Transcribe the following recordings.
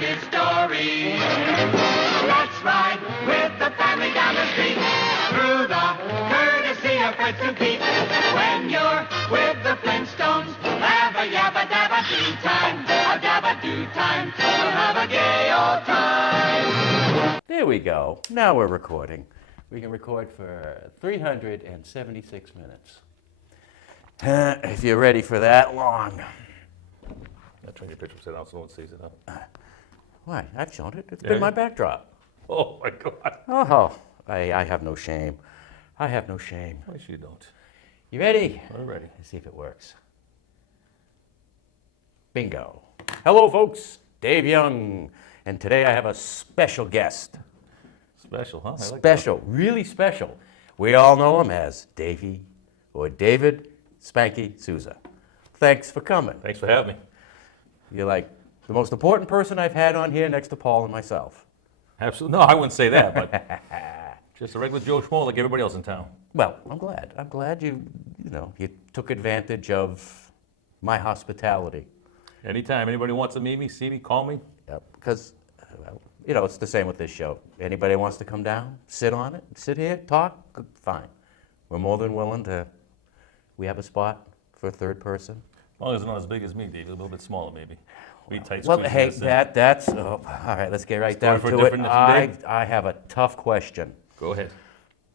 his story. Let's ride with the family down the street through the courtesy of Fred and Pete. When you're with the Flintstones, have a yabba dabba do time, a dabba do time. We'll have a gay old time. There we go. Now we're recording. We can record for 376 minutes. If you're ready for that long. I'll turn your picture upside down so no one sees it. Huh? Why? I've shown it. It's Yeah. been my backdrop. Oh my God. Oh, I have no shame. I have no shame. I wish you don't. You ready? We're ready. Let's see if it works. Bingo. Hello, folks. Dave Young. And today I have a special guest. Special, huh? I like Special, really special. We all know him as Davey or David Spanky Sousa. Thanks for coming. that. Thanks for having me. You're like the most important person I've had on here next to Paul and myself. Absolutely. No, I wouldn't say that, but just a regular Joe Schmo like everybody else in town. Well, I'm glad. I'm glad you took advantage of my hospitality. Anytime anybody wants to meet me, see me, call me. Yep, because, it's the same with this show. Anybody wants to come down, sit on it, sit here, talk, fine. We're more than willing to. We have a spot for a third person. As long as it's not as big as me, Dave. A little bit smaller, maybe. We tight Well, squeeze hey, this in. that's, all right, let's get right down Story for to a it. different day. I have a tough question. Go ahead.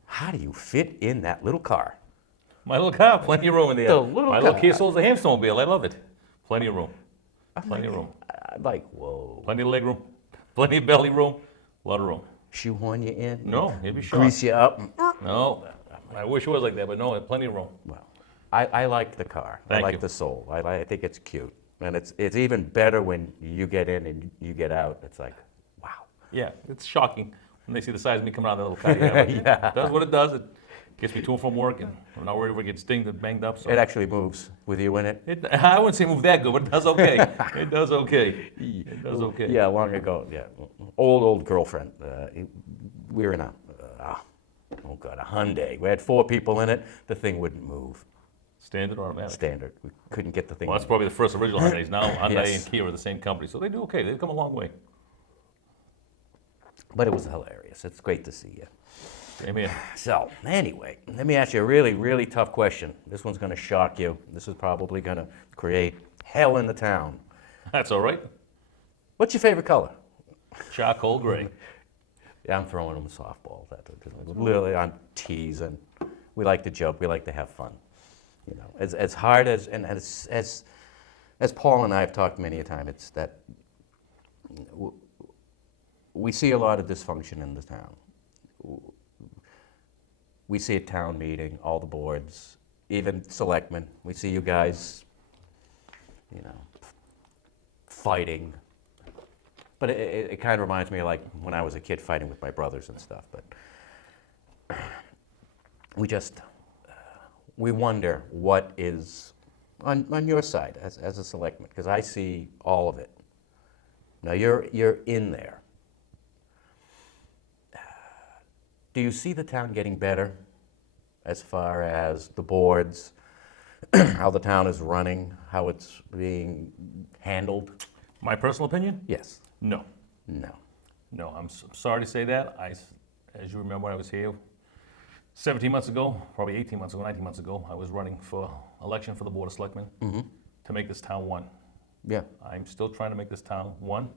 How do you fit in that little car? My little car, plenty of room in there. The little My little car. Kia Soul's a hamstermobile. I love it. Plenty of room. Plenty of room. Whoa. Plenty of leg room. Plenty of belly room. A lot of room. Shoehorn you in? No, you'd be sure. Grease you up? No, I wish it was like that, but no, plenty of room. Well, I like the car. I Thank like you. the Soul. I think it's cute. And it's even better when you get in and you get out. It's like, wow. Yeah, it's shocking when they see the size of me coming out of that little car. Yeah, but Yeah. it does what it does. It gets me to and from work, and I'm not worried if I get stinged and banged up. So It actually moves with you in it. I wouldn't say move that good, but it does okay. It does okay. It does okay. Yeah, long ago, yeah. Old girlfriend. We were in a Hyundai. We had 4 people in it. The thing wouldn't move. Standard or automatic? Standard. We couldn't get the thing. Well, that's probably the first original Hyundais. Now Hyundai Yes. and Kia are the same company, so they do okay. They've come a long way. But it was hilarious. It's great to see you. Same here. So, anyway, let me ask you a really, really tough question. This one's going to shock you. This is probably going to create hell in the town. That's all right. What's your favorite color? Charcoal gray. Yeah, I'm throwing them a softball. Literally, I'm teasing. We like to joke. We like to have fun. As hard as and as Paul and I have talked many a time, it's that we see a lot of dysfunction in the town. We see a town meeting, all the boards, even selectmen. We see you guys, fighting. But it kind of reminds me of like when I was a kid fighting with my brothers and stuff. But we wonder what is on your side as a selectman, because I see all of it. Now you're in there. Do you see the town getting better as far as the boards, how the town is running, how it's being handled? My personal opinion? Yes. No. No. No, I'm sorry to say that. As you remember when I was here 17 months ago, probably 18 months ago, 19 months ago, I was running for election for the Board of Selectmen to make this town one. Yeah. I'm still trying to make this town one.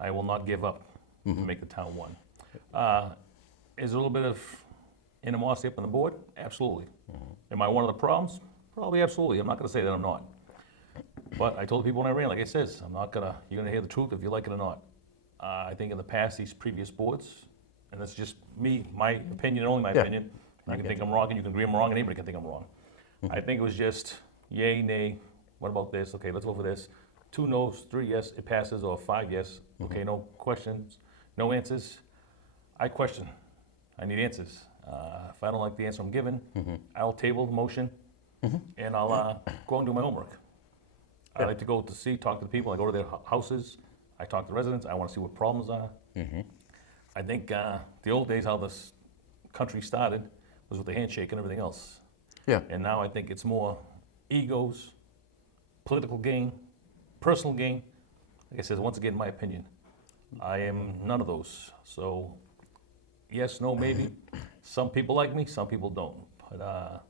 I will not give up to make the town one. Is there a little bit of animosity up on the board? Absolutely. Am I one of the problems? Probably absolutely. I'm not going to say that I'm not. But I told the people when I ran, like I said, you're going to hear the truth if you like it or not. I think in the past, these previous boards, and that's just me, my opinion, only my opinion. I can think I'm wrong, and you can agree I'm wrong, and anybody can think I'm wrong. I think it was just yay, nay, what about this? Okay, let's vote for this. 2 no's, 3 yes, it passes, or 5 yes. Okay, no questions, no answers. I question. I need answers. If I don't like the answer I'm given, I'll table the motion, and I'll go and do my homework. I like to go to talk to the people. I go to their houses. I talk to residents. I want to see what problems are. I think the old days, how this country started, was with the handshake and everything else. Yeah. And now I think it's more egos, political gain, personal gain. Like I said, once again, my opinion. I am none of those. So, yes, no, maybe. Some people like me, some people don't. But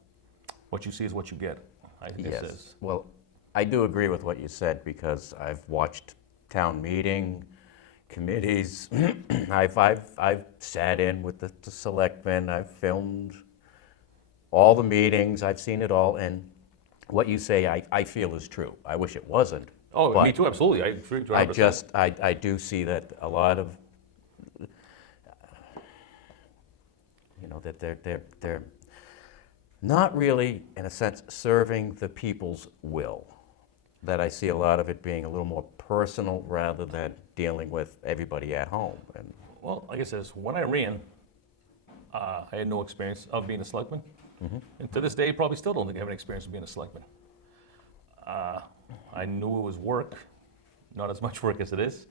what you see is what you get, I think it Yes. says. Well, I do agree with what you said because I've watched town meeting, committees. I've sat in with the selectmen. I've filmed all the meetings. I've seen it all. And what you say, I feel is true. I wish it wasn't. Oh, but me too, absolutely. I agree 100%. I do see that a lot of, that they're not really, in a sense, serving the people's will. That I see a lot of it being a little more personal rather than dealing with everybody at home. And Well, like I says, when I ran, I had no experience of being a selectman. And to this day, probably still don't think I have any experience of being a selectman. I knew it was work, not as much work as it is.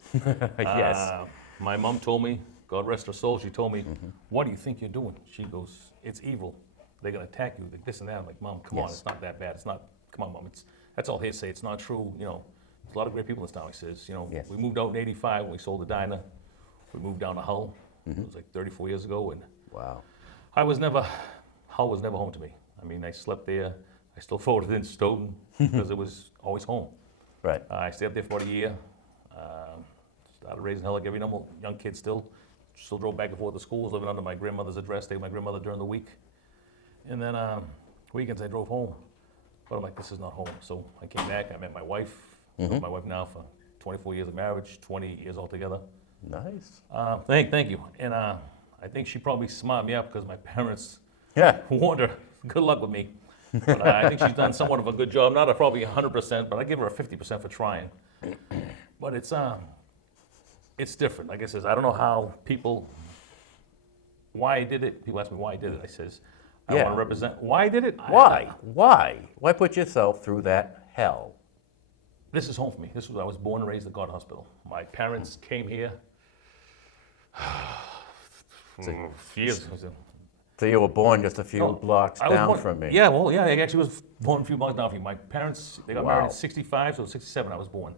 yes, My mom told me, God rest her soul, she told me, what do you think you're doing? She goes, it's evil. They're going to attack you, like this and that. I'm like, Mom, come on, Yes. it's not that bad. It's not, come on, Mom, that's all hearsay. It's not true. There's a lot of great people in this town, he says. Yes. We moved out in '85 when we sold the diner. We moved down to Hull. It was like 34 years ago. And wow. Hull was never home to me. I mean, I slept there. I still voted in Stoughton because it was always home. Right. I stayed up there for about a year. Started raising hell like every normal young kid still. Still drove back and forth to school, was living under my grandmother's address, stayed with my grandmother during the week. And then weekends I drove home. But I'm like, this is not home. So I came back, I met my wife. I've known my wife now for 24 years of marriage, 20 years altogether. Nice. Thank you. And I think she probably smarted me up because my parents Yeah. warned her, good luck with me. But I think she's done somewhat of a good job. Not probably 100%, but I give her a 50% for trying. But it's different. Like I says, I don't know how why I did it. People ask me why I did it. I says, I Yeah. want to represent why I did it. Why? Why put yourself through that hell? This is home for me. I was born and raised at God Hospital. My parents came here. Years. So you were born just a few No, blocks I was down born- from me. Yeah, well, yeah, I actually was born a few blocks down from me. My parents, they got Wow. married in '65, so 67 I was born.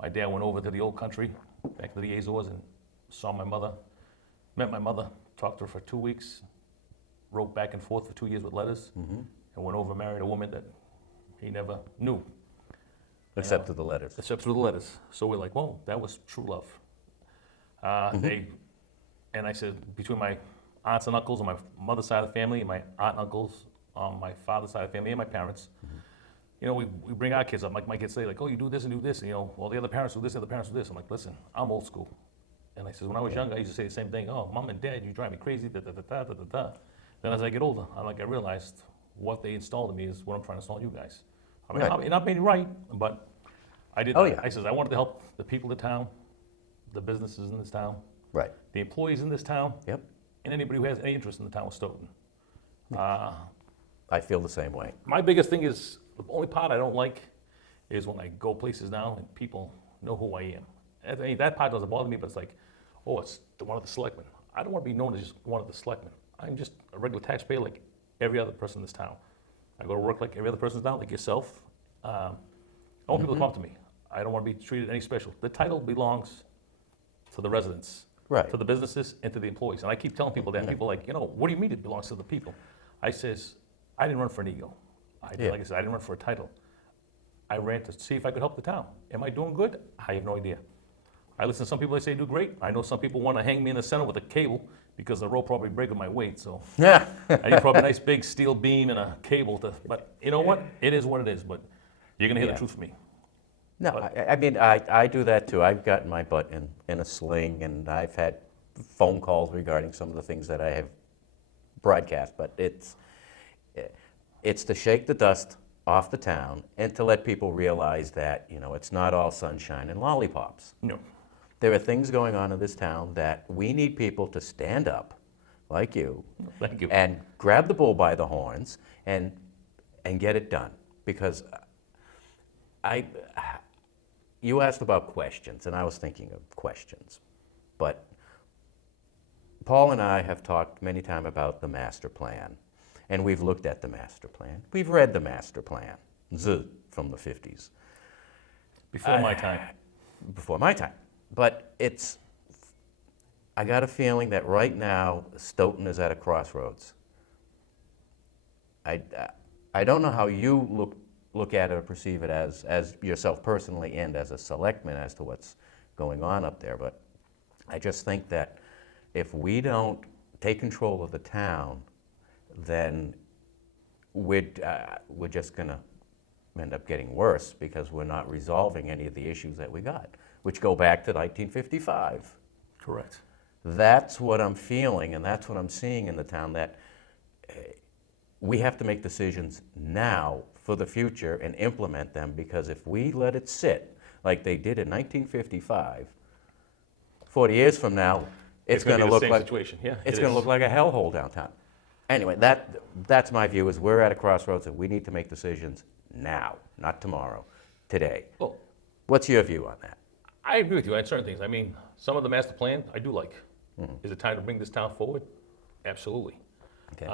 My dad went over to the old country, back to the Azores, and saw my mother, met my mother, talked to her for 2 weeks, wrote back and forth for 2 years with letters, and went over and married a woman that he never knew, Except to the letters. except through the letters. So we're like, whoa, that was true love. And I said, between my aunts and uncles on my mother's side of the family, and my aunt and uncles on my father's side of the family, and my parents, we bring our kids up. Like my kids say, like, oh, you do this and do this, and all the other parents do this, the other parents do this. I'm like, listen, I'm old school. And I said, when I was younger, I used to say the same thing. Oh, Mom and Dad, you drive me crazy, da da da da da da da. Then as I get older, I realized what they installed in me is what I'm trying to install in you guys. I mean, Right. it not made me right, but I did. Oh, that. yeah. I said I wanted to help the people of the town, the businesses in this town, Right. the employees in this town, Yep. and anybody who has any interest in the town of Stoughton. I feel the same way. My biggest thing is, the only part I don't like is when I go places now and people know who I am. That part doesn't bother me, but it's like, oh, it's one of the selectmen. I don't want to be known as just one of the selectmen. I'm just a regular taxpayer like every other person in this town. I go to work like every other person in this town, like yourself. I want people to come up to me. I don't want to be treated any special. The title belongs to the residents, Right. to the businesses, and to the employees. And I keep telling people that. People are like, what do you mean it belongs to the people? I says, I didn't run for an ego. Yeah. Like I said, I didn't run for a title. I ran to see if I could help the town. Am I doing good? I have no idea. I listen to some people, they say do great. I know some people want to hang me in the center with a cable because the rope probably breaking my weight. So Yeah. I need probably a nice big steel beam and a cable but you know what? It is what it is, but you're gonna hear Yeah. the truth from me. No, I mean, I do that too. I've gotten my butt in a sling, and I've had phone calls regarding some of the things that I have broadcast, but it's to shake the dust off the town and to let people realize that, it's not all sunshine and lollipops. No. There are things going on in this town that we need people to stand up, like you, Thank you. and grab the bull by the horns and get it done. Because you asked about questions, and I was thinking of questions. But Paul and I have talked many times about the master plan, and we've looked at the master plan. We've read the master plan, from the 50s. Before my time. Before my time. But it's I got a feeling that right now Stoughton is at a crossroads. I don't know how you look at it or perceive it as yourself personally and as a selectman as to what's going on up there, but I just think that if we don't take control of the town, then we're just going to end up getting worse because we're not resolving any of the issues that we got, which go back to 1955. Correct. That's what I'm feeling, and that's what I'm seeing in the town, that we have to make decisions now for the future and implement them, because if we let it sit like they did in 1955, 40 years from now, it's going to look like situation. Yeah, it's going to look like a hellhole downtown. Anyway, that's my view. Is we're at a crossroads and we need to make decisions now, not tomorrow, today. Well, What's your view on that? I agree with you on certain things. I mean, some of the master plan I do like. Is it time to bring this town forward? Absolutely. Okay.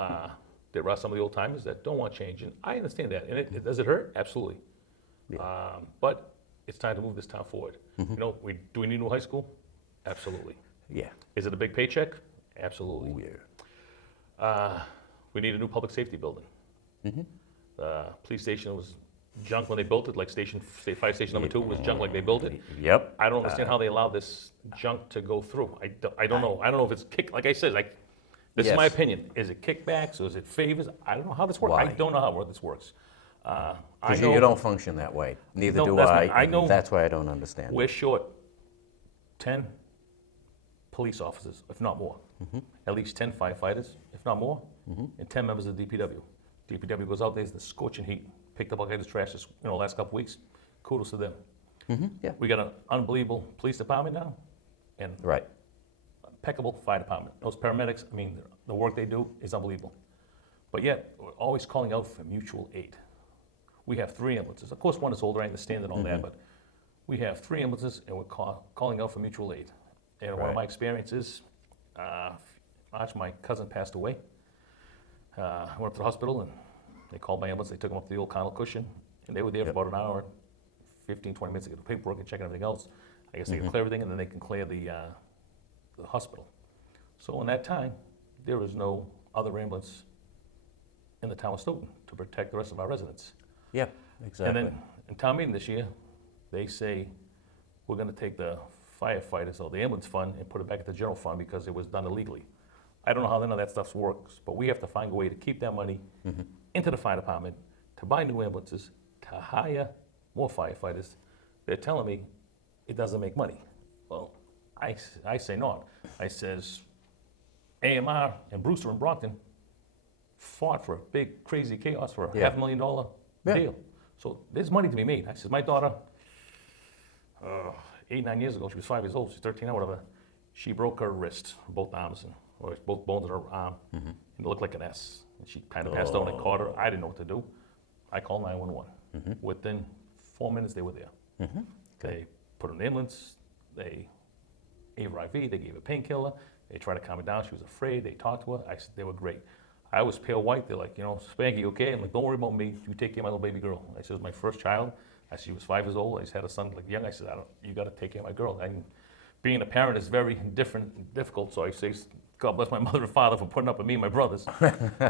There are some of the old timers that don't want change, and I understand that. And does it hurt? Absolutely. But it's time to move this town forward. You know, do we need a new high school? Absolutely. Yeah. Is it a big paycheck? Absolutely. Ooh, yeah. We need a new public safety building. The police station was junk when they built it, like fire station number 2 was junk like they built it. Yep. I don't understand how they allow this junk to go through. I don't know. I don't know if it's like I said, this is my Yes. opinion. Is it kickbacks or is it favors? I don't know how this works. Why? I don't know how this works. I Because know you don't function that way. Neither No, do that's I. not- I know- That's why I don't understand. we're short 10 police officers, if not more. At least 10 firefighters, if not more, and 10 members of the DPW. DPW goes out there, it's the scorching heat, picked up all kinds of trash this, last couple weeks. Kudos to them. Yeah. We got an unbelievable police department now, and Right. impeccable fire department. Those paramedics, I mean, the work they do is unbelievable. But yet, we're always calling out for mutual aid. We have 3 ambulances. Of course, one is older, I understand and all that, but we have 3 ambulances, and we're calling out for mutual aid. And one of Right. my experiences, March, my cousin passed away. I went up to the hospital, and they called my ambulance. They took him up to the old Connell cushion, and they were there for about an hour, 15, 20 minutes to get the paperwork and check everything else. I guess they can clear everything, and then they can clear the hospital. So in that time, there was no other ambulance in the town of Stoughton to protect the rest of our residents. Yeah. Exactly. And then in town meeting this year, they say, we're gonna take the firefighters or the ambulance fund and put it back into the general fund because it was done illegally. I don't know how none of that stuff works, but we have to find a way to keep that money into the fire department, to buy new ambulances, to hire more firefighters. They're telling me it doesn't make money. Well, I say not. I says, AMR and Brewster and Brockton fought for a big, crazy chaos for a Yeah. $500,000 Yeah. deal. So there's money to be made. I says, my daughter, 8, 9 years ago, she was 5 years old, she's 13 now, whatever. She broke her wrist, both arms, or both bones of her arm, and it looked like an S. And she kind of passed out, and I caught her. I didn't know what to do. I called 911. Within 4 minutes, they were there. They put her in the ambulance. They gave her IV. They gave her a painkiller. They tried to calm her down. She was afraid. They talked to her. I said, they were great. I was pale white. They're like, Spanky, okay? I'm like, don't worry about me. You take care of my little baby girl. I said, it was my first child. I said, she was 5 years old. I just had a son like young. I said, you got to take care of my girl. Being a parent is very different and difficult. So I say, God bless my mother and father for putting up with me and my brothers.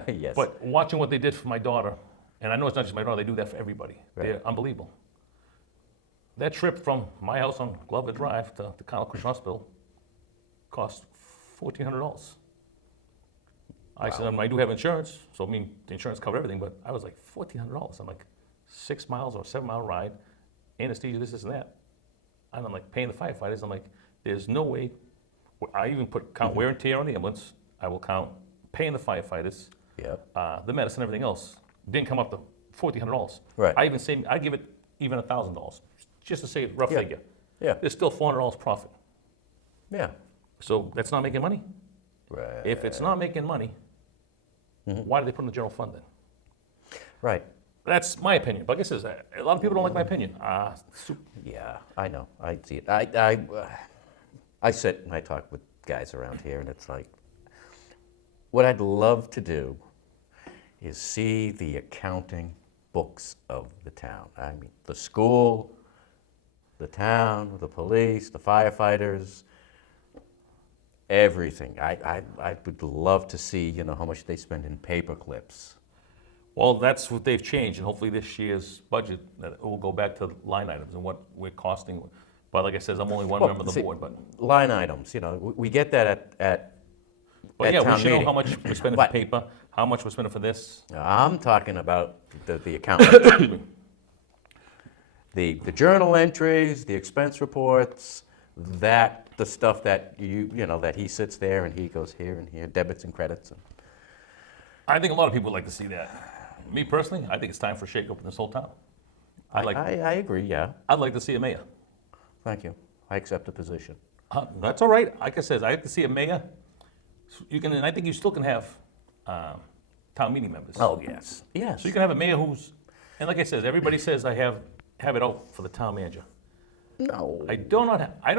Yes. But watching what they did for my daughter, and I know it's not just my daughter, they do that for everybody. Right. They're unbelievable. That trip from my house on Glover Drive to the Connell Cushing Hospital cost $1,400. I said, I do have insurance, so the insurance covered everything, but I was like, $1,400. I'm like, 6 miles or 7-mile ride, anesthesia, this and that. And I'm like, paying the firefighters, I'm like, there's no way. I even count wear and tear on the ambulance. I will count paying the firefighters, Yep. the medicine, everything else. Didn't come up to $1,400. Right. I give it even $1,000, just to say a rough Yeah. figure. Yeah. There's still $400 profit. Yeah. So that's not making money. Right. If it's not making money, why do they put it in the general fund then? Right. That's my opinion. But like I said, a lot of people don't like my opinion. Yeah, I know. I see it. I sit and I talk with guys around here, and it's like, what I'd love to do is see the accounting books of the town. I mean, the school, the town, the police, the firefighters, everything. I would love to see, how much they spend in paper clips. Well, that's what they've changed, and hopefully this year's budget, that it will go back to line items and what we're costing. But like I said, I'm only one member of the see, board, but line items, we get that at yeah, we town should know meeting. how much we're spending What? for paper, how much we're spending for this. I'm talking about the accountant. The journal entries, the expense reports, the stuff that that he sits there and he goes here and here, debits and credits. I think a lot of people would like to see that. Me personally, I think it's time for a shake-up in this whole town. I agree, yeah. I'd like to see a mayor. Thank you. I accept the position. That's all right. Like I said, I like to see a mayor. And I think you still can have town meeting members. Oh, yes, yes. So you can have a mayor who's, and like I said, everybody says I have it out for the town manager. No. I don't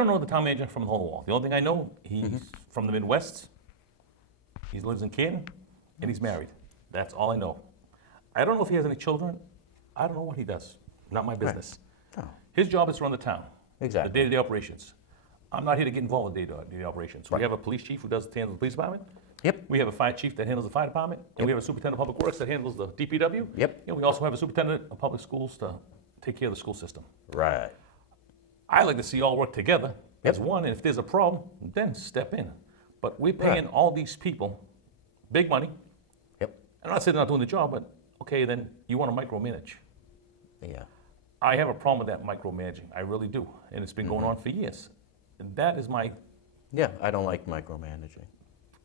know the town manager from the hole in the wall. The only thing I know, he's from the Midwest. He lives in Canton, and he's married. That's all I know. I don't know if he has any children. I don't know what he does. Not my business. No. His job is to run the town. Exactly. The day-to-day operations. I'm not here to get involved with day-to-day operations. We have a police chief who handles the police department. Yep. We have a fire chief that handles the fire department. And we have a superintendent of public works that handles the DPW. Yep. And we also have a superintendent of public schools to take care of the school system. Right. I like to see all work together as Yep. one, and if there's a problem, then step in. But we're paying all these people big money. Yep. I'm not saying they're not doing the job, but okay, then you want to micromanage. Yeah. I have a problem with that micromanaging. I really do. And it's been going on for years. And that is my Yeah, I don't like micromanaging.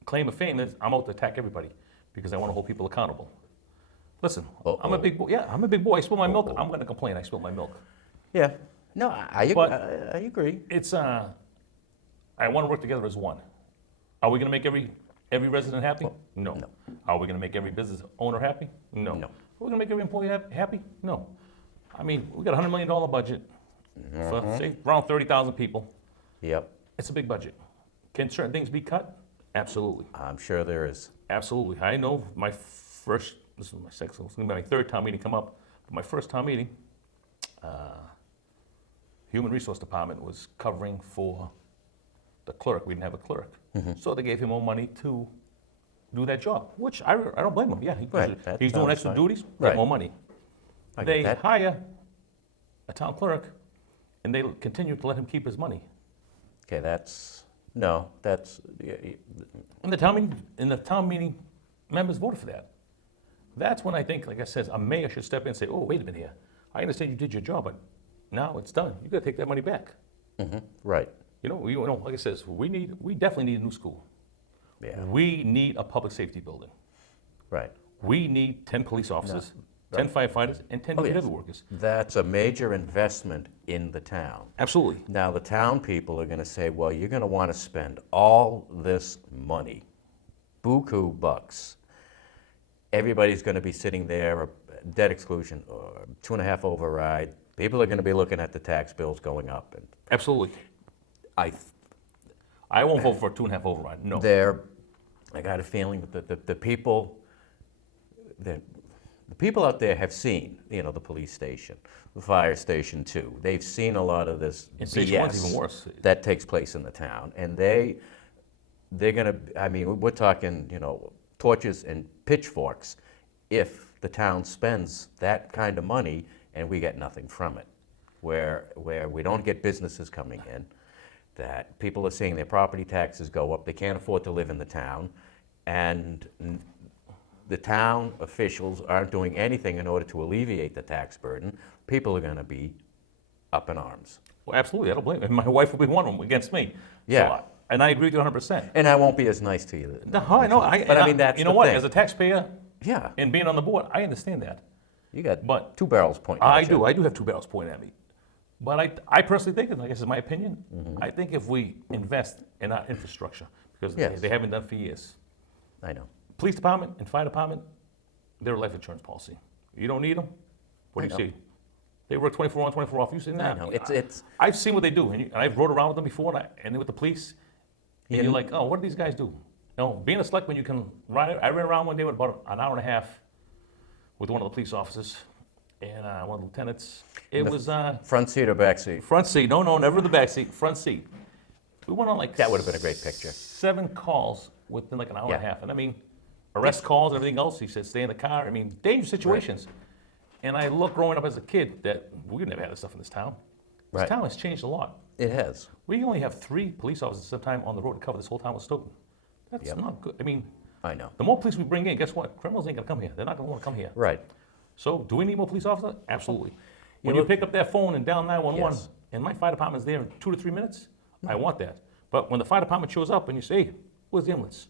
claim of fame is I'm out to attack everybody because I want to hold people accountable. Listen, Uh-oh. I'm a big boy. Yeah, I'm a big boy. I spilled my milk. I'm going to complain. I spilled my milk. Yeah. No, I agree. It's I want to work together as one. Are we going to make every resident happy? No. Are we going to make every business owner happy? No. No. Are we going to make every employee happy? No. I mean, we got a $100 million budget for say around 30,000 people. Yep. It's a big budget. Can certain things be cut? Absolutely. I'm sure there is. Absolutely. I know this is my second, it's going to be my third town meeting come up, but my first town meeting, Human Resource Department was covering for the clerk. We didn't have a clerk. So they gave him more money to do that job, which I don't blame him. Yeah, Right, he's doing sounds extra fine. duties, Right. get more money. I get They that. hire a town clerk, and they continue to let him keep his money. Okay, that's. And the town meeting members voted for that. That's when I think, like I said, a mayor should step in and say, oh, wait a minute here. I understand you did your job, but now it's done. You got to take that money back. Right. Like I said, we definitely need a new school. Yeah. We need a public safety building. Right. We need 10 police officers, 10 firefighters, and 10 DPW yes. workers. That's a major investment in the town. Absolutely. Now, the town people are going to say, well, you're going to want to spend all this money, buku bucks. Everybody's going to be sitting there, debt exclusion, or 2.5 override. People are going to be looking at the tax bills going up. And Absolutely. I won't vote for a 2.5 override. No. I got a feeling that the people out there have seen, the police station, the fire station too. They've seen a lot of this And Station One's BS even worse. that takes place in the town, and they're gonna. I mean, we're talking, torches and pitchforks, if the town spends that kind of money and we get nothing from it, where we don't get businesses coming in, that people are seeing their property taxes go up, they can't afford to live in the town, and the town officials aren't doing anything in order to alleviate the tax burden. People are going to be up in arms. Well, absolutely. I don't blame him. My wife will be one of them against me. Yeah. And I agree with you 100%. And I won't be as nice to you. No, I know. But I mean, that's you know the what? thing. As a taxpayer Yeah, and being on the board, I understand that. you got But 2 barrels pointing I at you. do. I do have 2 barrels pointed at me. But I personally think, and like I said, my opinion, I think if we invest in our infrastructure, because Yes. they haven't done for years, I know. police department and fire department, they're a life insurance policy. You don't need them. What do I you see? They work 24 on, 24 off. You see I that? know. It's I've seen what they do, and I've rode around with them before, and with the police, and you're like, oh, what do these guys do? Being a selectman, you can ride. I ran around one day with about an hour and a half with one of the police officers and one of the lieutenants. It was front seat or back seat. front seat. No, never the back seat. Front seat. We went on like That would have been a great picture. 7 calls within like an hour and a Yeah. half. And I mean, arrest calls, everything else. He said, stay in the car. I mean, dangerous situations. And I look growing up as a kid that we never had this stuff in this town. This Right. town has changed a lot. It has. We only have 3 police officers at the same time on the road to cover this whole town with Stoughton. That's Yep. not good. I mean, I know. the more police we bring in, guess what? Criminals ain't gonna come here. They're not gonna wanna come here. Right. So do we need more police officers? Absolutely. When You you look- pick up that phone and dial 911, Yes. and my fire department's there in 2 to 3 minutes, I want that. But when the fire department shows up and you say, hey, where's the ambulance?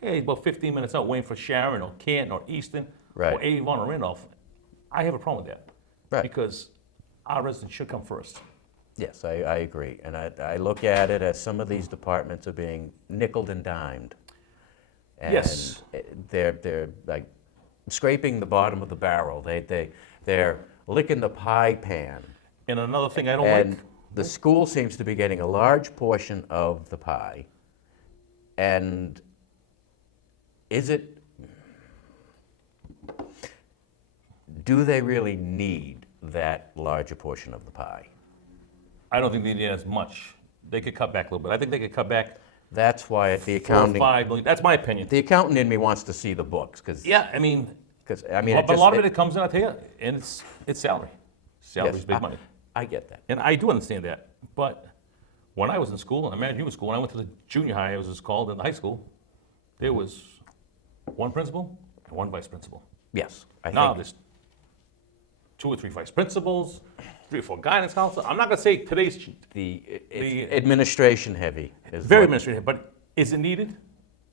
Hey, about 15 minutes out waiting for Sharon or Canton or Easton Right. or Avon or Randolph. I have a problem with that. Right. Because our residents should come first. Yes, I agree. And I look at it as some of these departments are being nickeled and dimed. And Yes. They're like scraping the bottom of the barrel. They're licking the pie pan. And another thing I don't And like, the school seems to be getting a large portion of the pie. And do they really need that larger portion of the pie? I don't think they need as much. They could cut back a little bit. I think they could cut back That's why the 4 or accounting, 5 million. That's my opinion. the accountant in me wants to see the books, because, Yeah, I mean, I mean, but a lot of it comes in, I tell you, and it's salary. Salary's yes, big money. I get that. And I do understand that. But when I was in school, and I imagine you were in school, when I went to the junior high, as it was called, in the high school, there was 1 principal and 1 vice principal. Yes, I Now think, there's 2 or 3 vice principals, 3 or 4 guidance counselors. I'm not gonna say today's it's administration heavy. Is very what- administrative, but is it needed?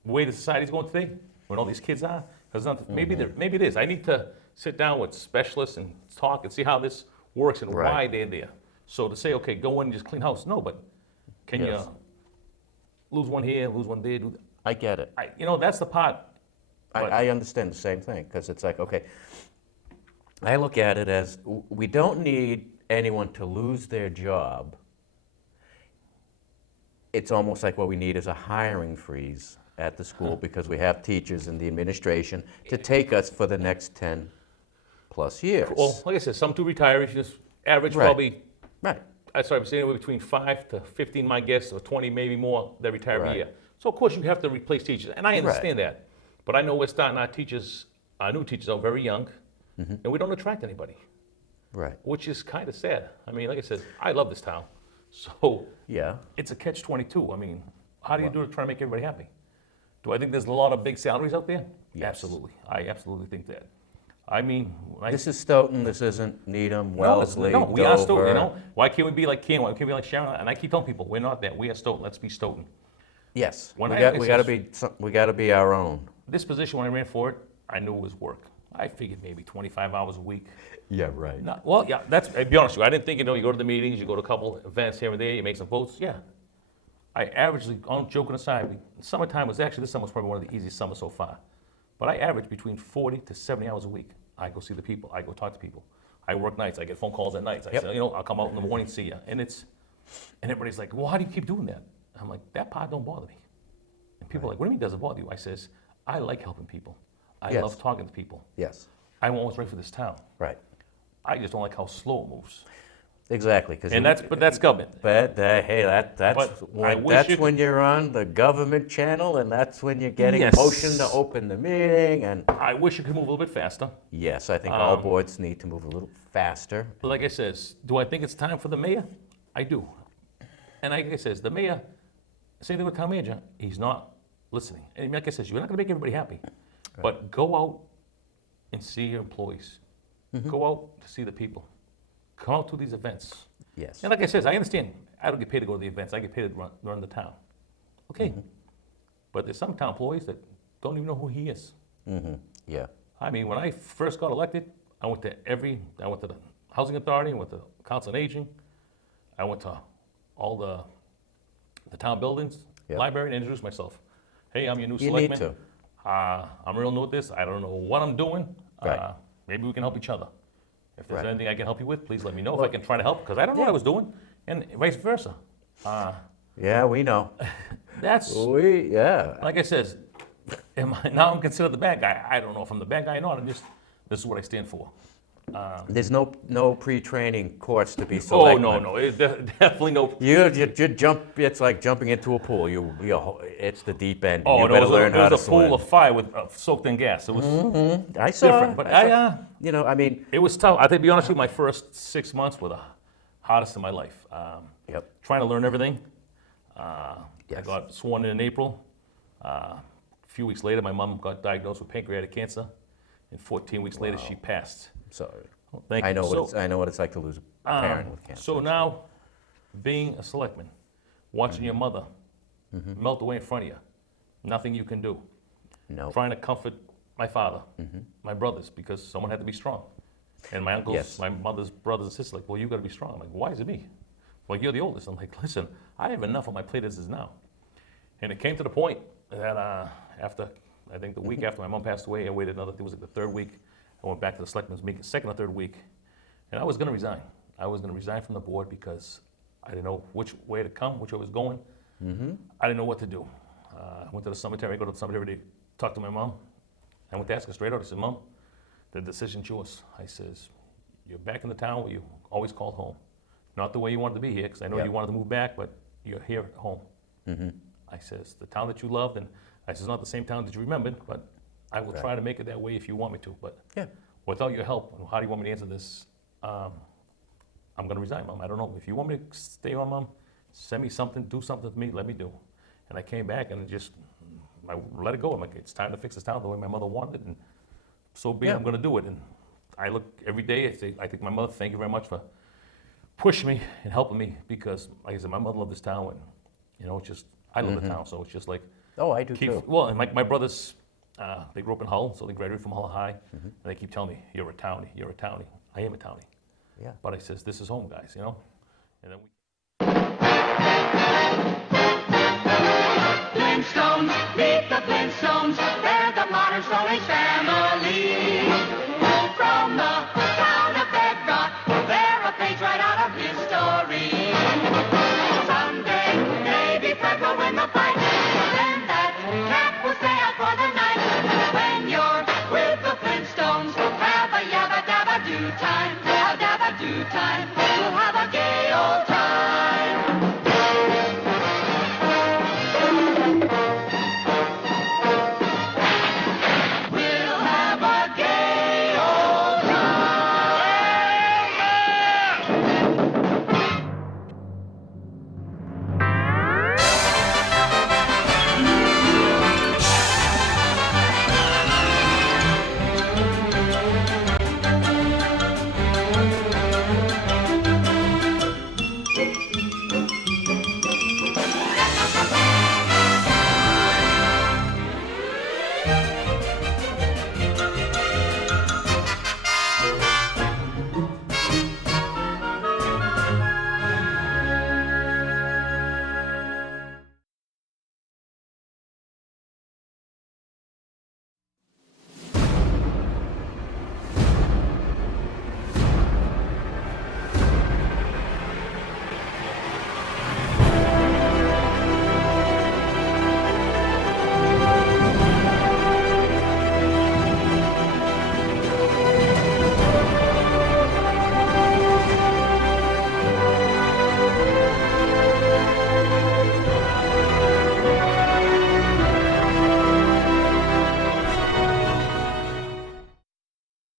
The way the society's going today, when all these kids are? Because maybe maybe it is. I need to sit down with specialists and talk and see how this works and Right. why they're there. So to say, okay, go in and just clean house, no, but can Yes. you lose one here, lose one there? I get it. That's the part. But- I understand the same thing, because it's like, okay, I look at it as, we don't need anyone to lose their job. It's almost like what we need is a hiring freeze at the school, because we have teachers in the administration to take us for the next 10 plus years. Well, like I said, some do retire, just average Right. probably, Right, I'm sorry, I'm saying anywhere between 5 to 15, my guess, or 20, maybe more, that retire every Right. year. So of course you have to replace teachers, and I understand that. But I know we're starting our teachers, our new teachers are very young, and we don't attract anybody, right, which is kind of sad. I mean, like I said, I love this town. So yeah, it's a catch-22. I mean, how do you do to try to make everybody happy? Do I think there's a lot of big salaries out there? Yes. Absolutely. I absolutely think that. I mean, this is Stoughton, this isn't Needham, Wellesley, no, we are Stoughton, Dover. Why can't we be like Canton? Why can't we be like Sharon? And I keep telling people, we're not that. We are Stoughton. Let's be Stoughton. Yes, When we I- got, it we gotta says- be, we gotta be our own. This position, when I ran for it, I knew it was work. I figured maybe 25 hours a week. Yeah, right. Well, yeah, I'll be honest with you. I didn't think, you go to the meetings, you go to a couple events here and there, you make some votes. Yeah. I averagely, on joking aside, summertime was actually, this summer was probably one of the easiest summers so far. But I average between 40 to 70 hours a week. I go see the people. I go talk to people. I work nights. I get phone calls at nights. I Yep. say, I'll come out in the morning, see you. And everybody's like, well, how do you keep doing that? I'm like, that part don't bother me. And people are like, what do you mean doesn't bother you? I says, I like helping people. I Yes. love talking to people. Yes, I want what's right for this town. right, I just don't like how slow it moves. exactly, because. And that's government. But hey, that's But I wish that's you- when you're on the government channel, and that's when you're getting Yes. motion to open the meeting. And I wish it could move a little bit faster. yes, I think all boards need to move a little faster. But like I says, do I think it's time for the mayor? I do. And like I says, the mayor, say they were town manager, he's not listening. And like I says, you're not gonna make everybody happy. But go out and see your employees. Go out to see the people. Come out to these events. Yes, And like I says, I understand, I don't get paid to go to the events, I get paid to run the town. Okay. But there's some town employees that don't even know who he is. yeah, I mean, when I first got elected, I went to the Housing Authority, I went to Council on Aging, I went to all the town buildings, Yep. library, and introduced myself. Hey, I'm your new You need selectman. I'm real new at this, I don't know what I'm doing. Right. Maybe we can help each other. If there's Right. anything I can help you with, please let me know if I can try to help, because I don't know what I was doing, and vice versa. yeah, we know. That's, Yeah, like I says, now I'm considered the bad guy. I don't know if I'm the bad guy or not, this is what I stand for. There's no pre-training course to be Oh, selectman. no, it's definitely no. You jump. It's like jumping into a pool. It's the deep end. Oh, you no, better it learn how to was a pool swim. of fire with soaked in gas. It was I saw. different, but I mean, it was tough. I think, to be honest with you, my first 6 months were the hardest in my life. Yep. Trying to learn everything. I Yes. got sworn in April. A few weeks later, my mom got diagnosed with pancreatic cancer, and 14 weeks later, she passed. sorry. Well, thank I you. know So, what it's like to lose a parent with cancer. So now, being a selectman, watching your mother melt away in front of you, nothing you can do. No. Trying to comfort my father, my brothers, because someone had to be strong. And my uncles, Yes. my mother's brothers and sisters, like, well, you got to be strong. I'm like, why is it me? Like, you're the oldest. I'm like, listen, I have enough on my plate as is now. And it came to the point that after, I think the week after my mom passed away, I waited another, it was like the third week. I went back to the selectmen's meeting, second or third week, and I was going to resign. I was going to resign from the board because I didn't know which way to come, which way I was going. I didn't know what to do. I went to the cemetery. I go to the cemetery every day, talk to my mom. I went to ask her straight out. I said, Mom, the decision's yours. I says, you're back in the town where you always called home. Not the way you wanted to be here, because I know Yep. you wanted to move back, but you're here at home. I says, the town that you loved, and I says, not the same town that you remembered, but I will try to make it that way if you want me to. But Yeah. without your help, how do you want me to answer this? I'm going to resign, Mom. I don't know. If you want me to stay on, Mom, send me something, do something to me, let me do. And I came back and I let it go. I'm like, it's time to fix this town the way my mother wanted it, and so be it, I'm going to do it. And I look every day, I think my mother, thank you very much for pushing me and helping me, because, like I said, my mother loved this town, and, it's just, I love the town, so it's just like, Oh, I do too. well, and my brothers, they grew up in Hull, so they graduated from Hull High, and they keep telling me, you're a townie, you're a townie. I am a townie. Yeah. But I says, this is home, guys, And then we... Flintstones, meet the Flintstones. They're the modern Stone Age family. From the town of Bedrock, they're a page right out of history. Someday, maybe Fred will win the fight. Then that cat will stay out for the night. When you're with the Flintstones, have a yabba dabba do time. A dabba do time. We'll have a gay old time. We'll have a gay old time.